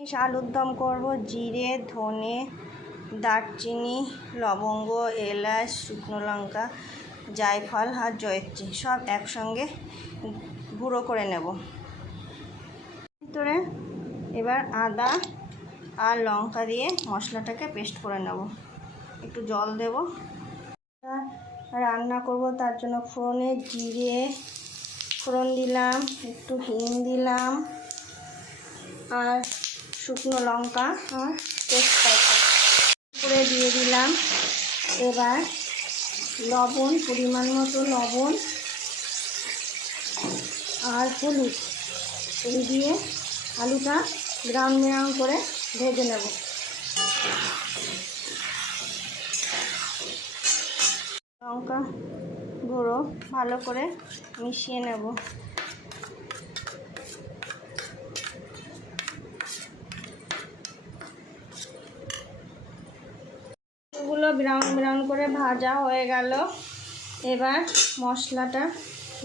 আলুর দম করব। জিরে, ধনে, দারচিনি, লবঙ্গ, এলাচ, শুকনো লঙ্কা, জায়ফল আর জয়ত্রী সব একসঙ্গে গুঁড়ো করে নেব। ভিতরে এবার আদা আর লঙ্কা দিয়ে মশলাটাকে পেস্ট করে নেব। একটু জল দেব। রান্না করব তার জন্য ফোড়নে জিরে ফোড়ন দিলাম, একটু হিং দিলাম আর শুকনো লঙ্কা আর তেজপাতা করে দিয়ে দিলাম। এবার লবণ, পরিমাণ মতো লবণ আর হলুদ দিয়ে আলুটা ব্রাউন ব্রাউন করে ভেজে নেব। লঙ্কা গুঁড়ো ভালো করে মিশিয়ে নেব। এগুলো ব্রাউন ব্রাউন করে ভাজা হয়ে গেল। এবার মশলাটা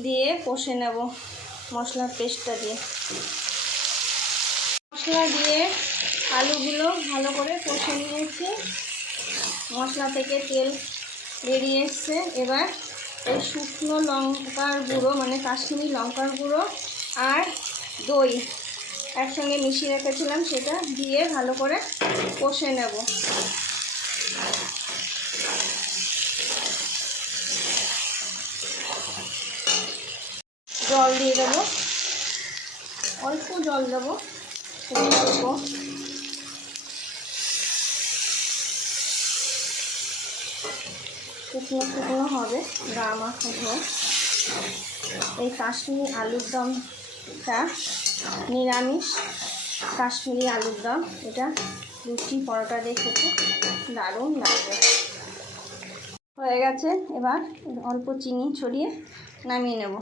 দিয়ে কষে নেব। মশলার পেস্টটা দিয়ে আলুগুলো ভালো করে কষে নিয়েছি। মশলা থেকে তেল বেরিয়ে এসছে। এবার এই শুকনো লঙ্কার গুঁড়ো মানে কাশ্মীরি লঙ্কার গুঁড়ো আর দই একসঙ্গে মিশিয়ে রেখেছিলাম, সেটা দিয়ে ভালো করে কষে নেব। জল দিয়ে দেবো, অল্প জল দেবো, অল্প। শুকনো শুকনো হবে, গা মাখানো। এই কাশ্মীরি আলুর দমটা নিরামিষ কাশ্মীরি আলুর দম। এটা লুচি পরোটা দিয়ে খেতে দারুণ লাগবে। হয়ে গেছে। এবার অল্প চিনি ছড়িয়ে নামিয়ে নেব।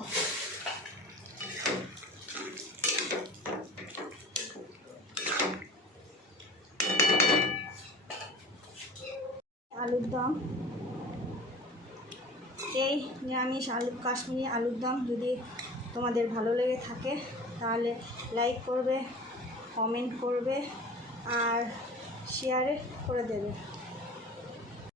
আলুর দম, এই নিরামিষ কাশ্মীরি আলুর দম যদি তোমাদের ভালো লেগে থাকে তাহলে লাইক করবে, কমেন্ট করবে আর শেয়ার করে দেবে।